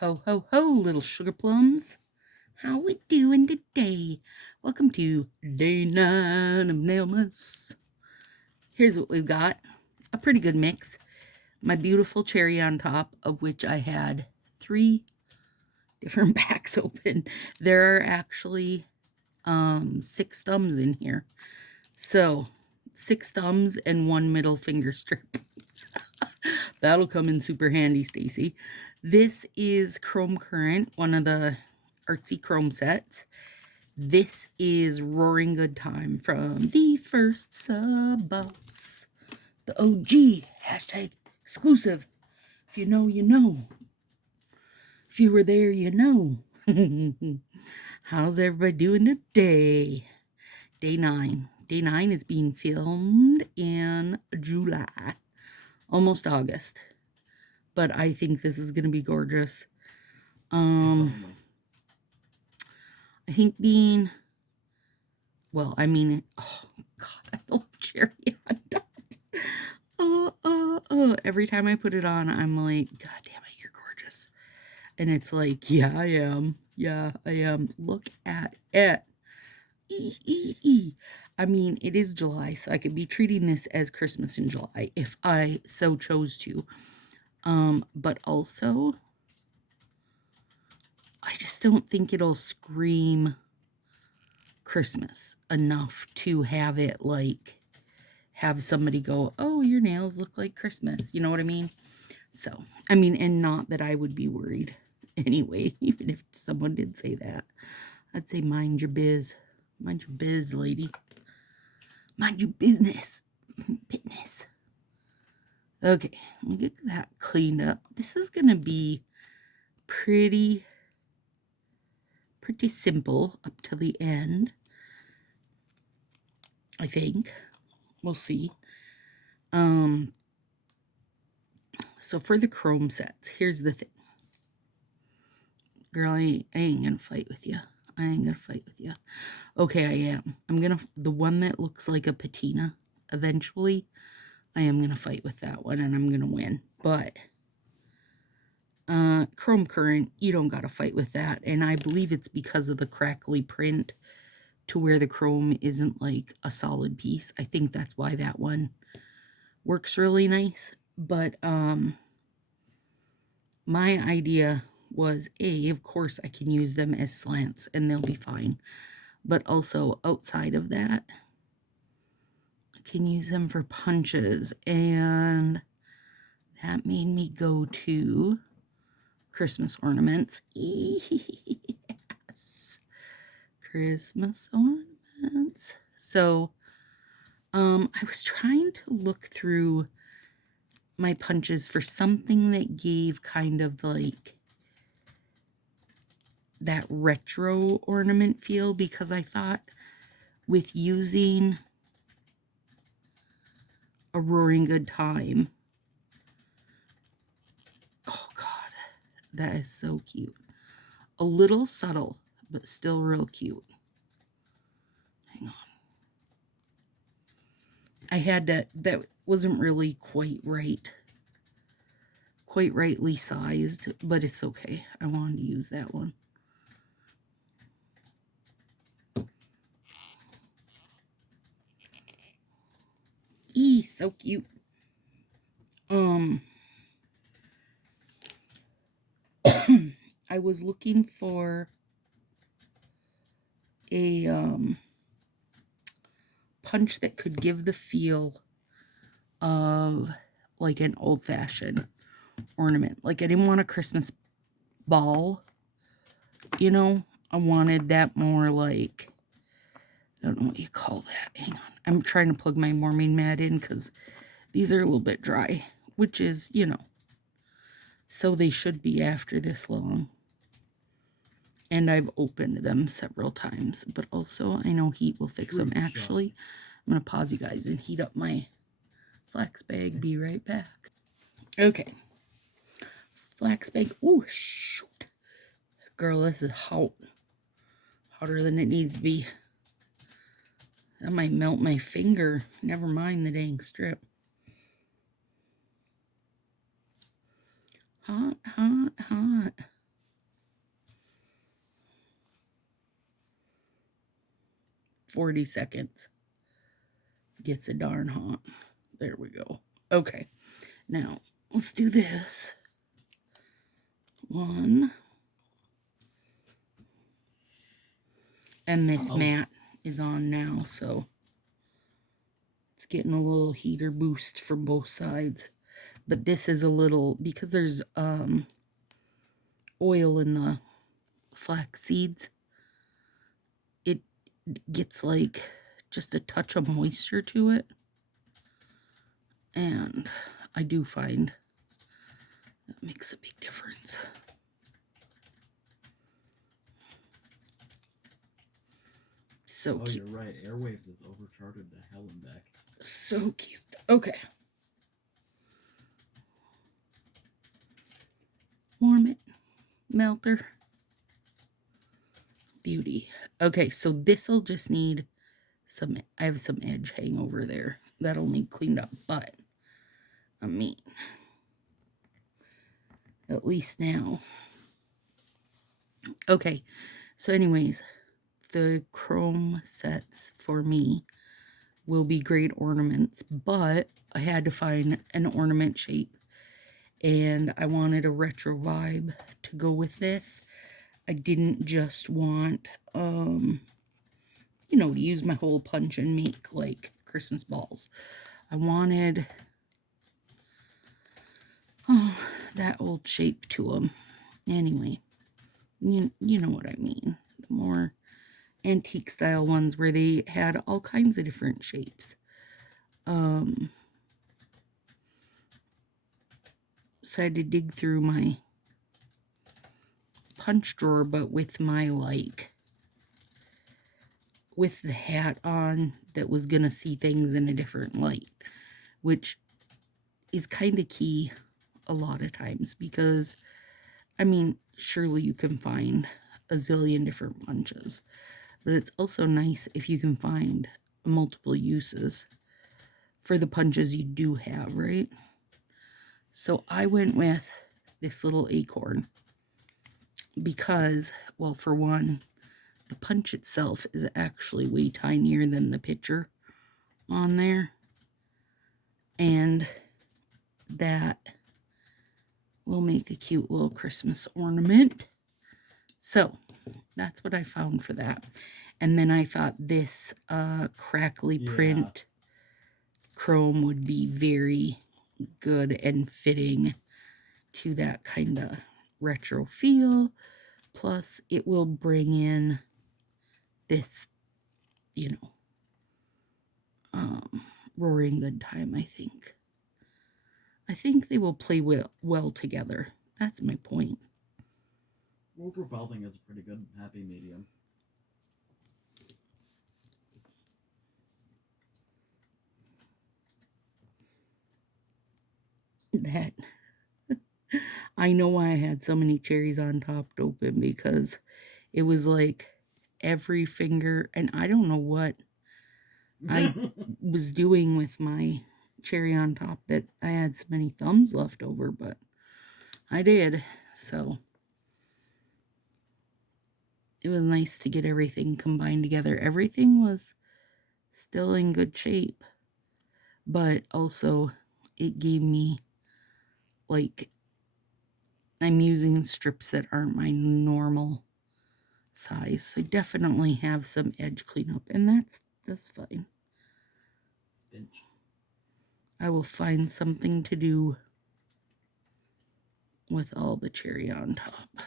Ho, ho, ho, little sugar plums. How we doing today? Welcome to day 9 of Nailmas. Here's what we've got. A pretty good mix. My beautiful cherry on top, of which I had 3 different packs open. There are actually 6 thumbs in here. So 6 thumbs and 1 middle finger strip. That'll come in super handy, Stacy. This is Chrome Current, one of the artsy chrome sets. This is Roaring Good Time from the first sub box. The OG, hashtag exclusive. If you know, you know. If you were there, you know. How's everybody doing today? Day 9. Day 9 is being filmed in July. Almost August. But I think this is going to be gorgeous. I think being, well, I mean, oh, God, I love cherry on top. Every time I put it on, I'm like, God damn it, you're gorgeous. And it's like, yeah, I am. Yeah, I am. Look at it. I mean, it is July, so I could be treating this as Christmas in July if I so chose to. But also, I just don't think it'll scream Christmas enough to have it, like, have somebody go, oh, your nails look like Christmas. You know what I mean? So, I mean, and not that I would be worried anyway, even if someone did say that. I'd say mind your biz. Mind your biz, lady. Mind your business. Business. Okay, let me get that cleaned up. This is going to be pretty simple up to the end, I think. We'll see. So for the chrome sets, here's the thing. Girl, I ain't gonna fight with you. I ain't gonna fight with you. Okay, I am. The one that looks like a patina, eventually, I am gonna fight with that one, and I'm gonna win. But Chrome Current, you don't gotta fight with that, and I believe it's because of the crackly print to where the chrome isn't like a solid piece. I think that's why that one works really nice. But my idea was, of course I can use them as slants and they'll be fine. But also outside of that, I can use them for punches. And that made me go to Christmas ornaments. Yes. Christmas ornaments. So, I was trying to look through my punches for something that gave kind of like that retro ornament feel, because I thought with using a Roaring Good Time, oh God, that is so cute. A little subtle, but still real cute. Hang on. I had that wasn't really quite rightly sized, but it's okay. I wanted to use that one. So cute. I was looking for a punch that could give the feel of like an old-fashioned ornament. Like, I didn't want a Christmas ball, you know. I wanted that more like, I don't know what you call that. Hang on. I'm trying to plug my warming mat in because these are a little bit dry, which is, you know, so they should be after this long. And I've opened them several times, but also I know heat will fix them. Actually, I'm going to pause you guys and heat up my flax bag. Be right back. Okay. Flax bag. Oh, shoot. Girl, this is hot. Hotter than it needs to be. That might melt my finger. Never mind the dang strip. Hot, hot, hot. 40 seconds. Gets a darn hot. There we go. Okay, now let's do this. One. And this mat is on now, so it's getting a little heater boost from both sides. But this is a little, because there's oil in the flax seeds, it gets like just a touch of moisture to it. And I do find that makes a big difference. So cute. You're right. Airwaves is overcharted to hell and back. So cute. Okay. Warm it. Melter. Beauty. Okay, so this'll just need some, I have some edge hangover there. That'll need cleaned up, but I mean, at least now. Okay, so anyways, the chrome sets for me will be great ornaments, but I had to find an ornament shape, and I wanted a retro vibe to go with this. I didn't just want, you know, to use my whole punch and make like Christmas balls. I wanted, that old shape to them. Anyway, you know what I mean. The more antique style ones where they had all kinds of different shapes. So I had to dig through my punch drawer, but with my with the hat on that was gonna see things in a different light, which is kind of key a lot of times, because I mean, surely you can find a zillion different punches, but it's also nice if you can find multiple uses for the punches you do have, right? So I went with this little acorn because, well, for one, the punch itself is actually way tinier than the picture on there, and that will make a cute little Christmas ornament. So that's what I found for that. And then I thought this crackly print chrome would be very good and fitting to that kind of retro feel. Plus it will bring in this, you know, roaring good time, I think. I think they will play well together. That's my point. World revolving is a pretty good happy medium. That I know why I had so many cherries on top open, because it was like every finger, and I don't know what I was doing with my cherry on top that I had so many thumbs left over, but I did. So it was nice to get everything combined together. Everything was still in good shape, but also it gave me, like, I'm using strips that aren't my normal size. So definitely have some edge cleanup, and that's fine. Spinch. I will find something to do with all the cherry on top.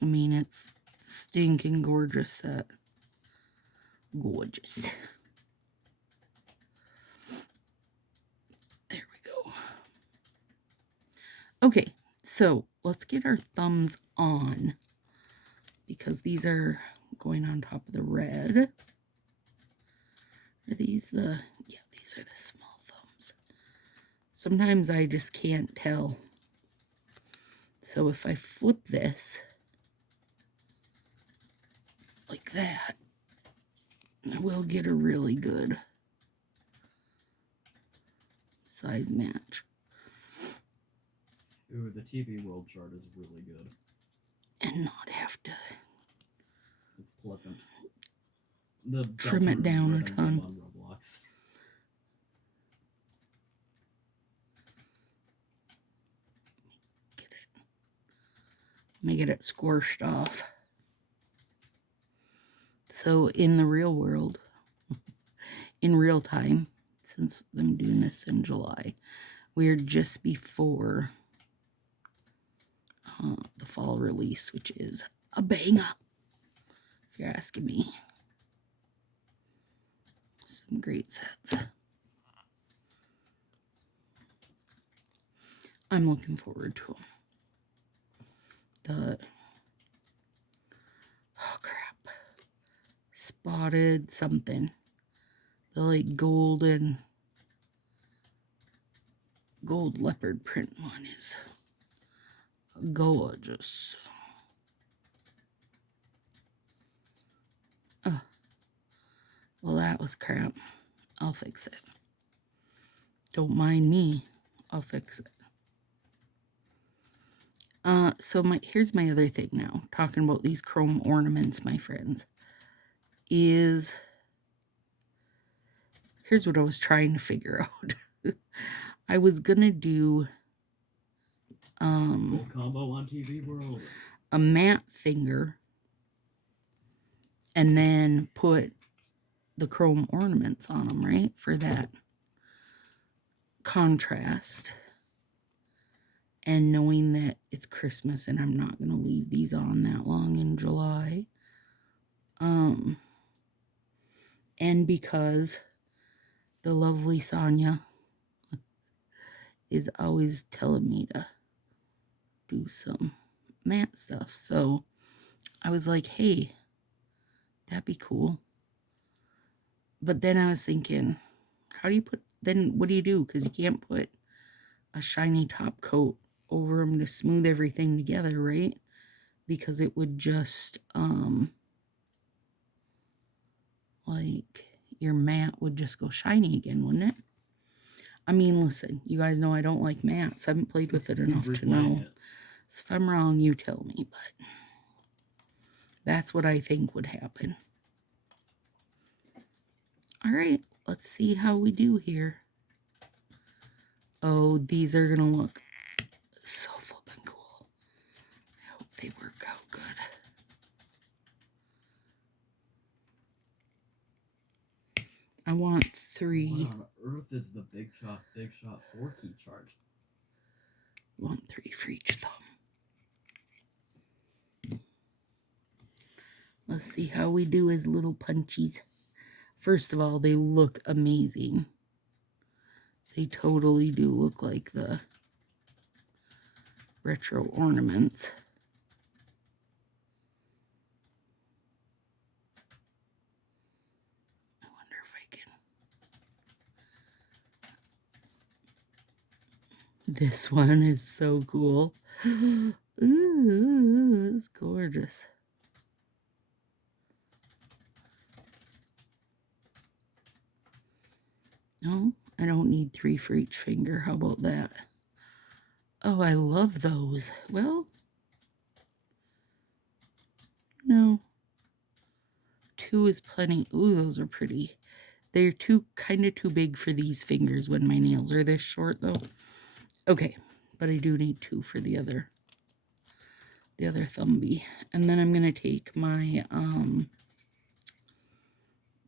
I mean, it's stinking gorgeous set. Gorgeous. There we go. Okay, so let's get our thumbs on, because these are going on top of the red. Are these the, yeah, these are the small thumbs. Sometimes I just can't tell. So if I flip this like that, I will get a really good size match. Ooh, the TV world chart is really good. And not have to. It's pleasant. The trim it down a ton. On Roblox. Let me get it squished off. So in the real world, in real time, since I'm doing this in July, we're just before the fall release, which is a banger, if you're asking me. Some great sets. I'm looking forward to them. Oh crap, spotted something. The like gold leopard print one is gorgeous. Oh, well, that was crap. I'll fix it. Don't mind me. I'll fix it. So here's my other thing now. Talking about these chrome ornaments, my friends. Here's what I was trying to figure out. I was gonna do Full combo on TV World. A matte finger and then put the chrome ornaments on them, right? For that contrast. And knowing that it's Christmas and I'm not going to leave these on that long in July. And because the lovely Sonia is always telling me to do some matte stuff. So I was like, hey, that'd be cool. But then I was thinking, how do you what do you do? Because you can't put a shiny top coat over them to smooth everything together, right? Because it would just, like, your matte would just go shiny again, wouldn't it? I mean, listen, you guys know I don't like mattes. I haven't played with it enough to know. So if I'm wrong, you tell me, but that's what I think would happen. All right, let's see how we do here. Oh, these are gonna look so flippin' cool. I hope they work out good. I want 3. What on earth is the Big Shot 4-key charge? I want 3 for each thumb. Let's see how we do as little punchies. First of all, they look amazing. They totally do look like the retro ornaments. I wonder if I can. This one is so cool. Ooh, it's gorgeous. No, I don't need 3 for each finger. How about that? Oh, I love those. Well, no. 2 is plenty. Ooh, those are pretty. They're kind of too big for these fingers when my nails are this short, though. Okay, but I do need 2 for the other thumbie. And then I'm going to take my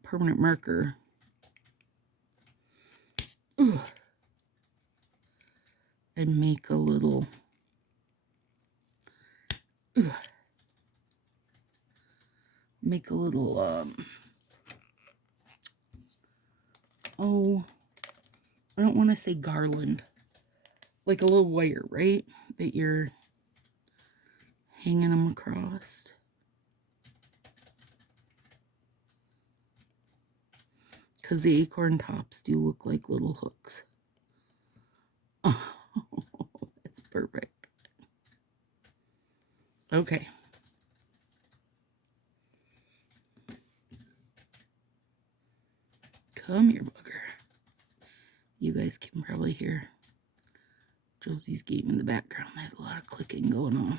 permanent marker. Ooh, and make a little... Ooh, make a little, oh, I don't want to say garland. Like a little wire, right? That you're hanging them across. Because the acorn tops do look like little hooks. Oh, that's perfect. Okay. Come here, bugger. You guys can probably hear Josie's game in the background. There's a lot of clicking going on.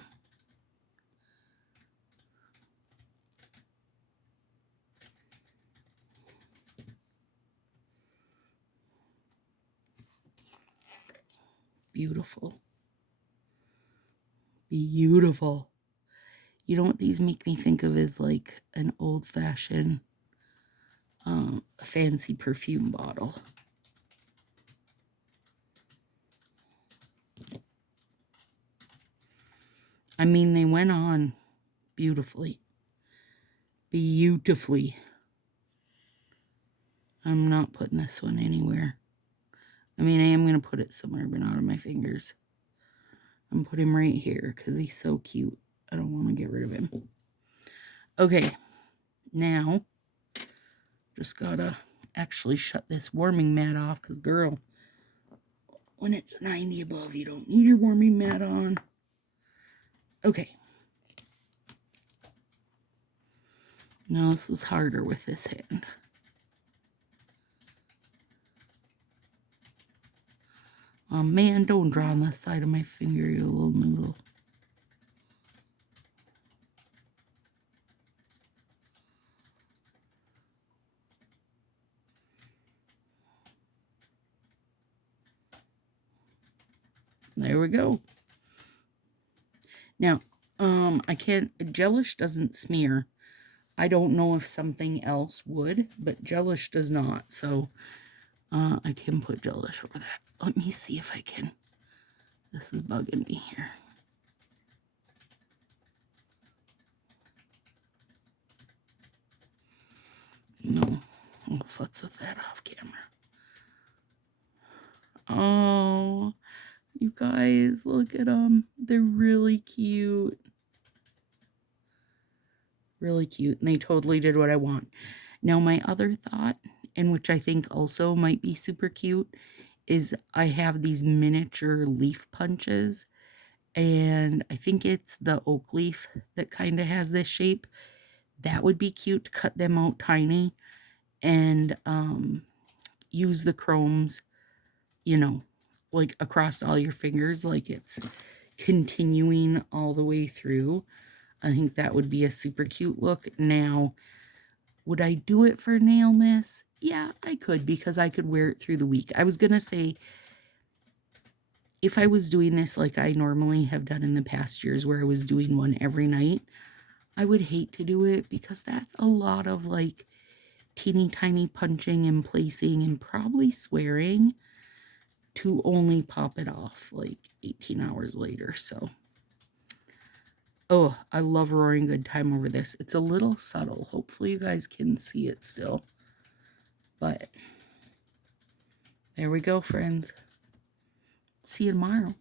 beautiful. Beautiful. You know what these make me think of is like an old-fashioned fancy perfume bottle. I mean, they went on beautifully. Beautifully. I'm not putting this one anywhere. I mean, I am going to put it somewhere, but not on my fingers. I'm putting him right here because he's so cute. I don't want to get rid of him. Okay, now, just gotta actually shut this warming mat off because, girl, when it's 90 above, you don't need your warming mat on. Okay. Now, this is harder with this hand. Oh, man, don't draw on the side of my finger, you little noodle. There we go. Now, I can't, gelish doesn't smear. I don't know if something else would, but gelish does not. So, I can put gelish over that. Let me see if I can. This is bugging me here. No, I'll futz with that off camera. Oh, you guys, look at them. They're really cute. Really cute, and they totally did what I want. Now, my other thought, and which I think also might be super cute, is I have these miniature leaf punches, and I think it's the oak leaf that kind of has this shape. That would be cute to cut them out tiny and use the chromes, you know, like across all your fingers, like it's continuing all the way through. I think that would be a super cute look. Now, would I do it for Nailmas? Yeah, I could, because I could wear it through the week. I was going to say, if I was doing this like I normally have done in the past years, where I was doing one every night, I would hate to do it because that's a lot of like teeny tiny punching and placing and probably swearing to only pop it off like 18 hours later. So, oh, I love Roaring Good Time over this. It's a little subtle. Hopefully you guys can see it still. But there we go, friends. See you tomorrow.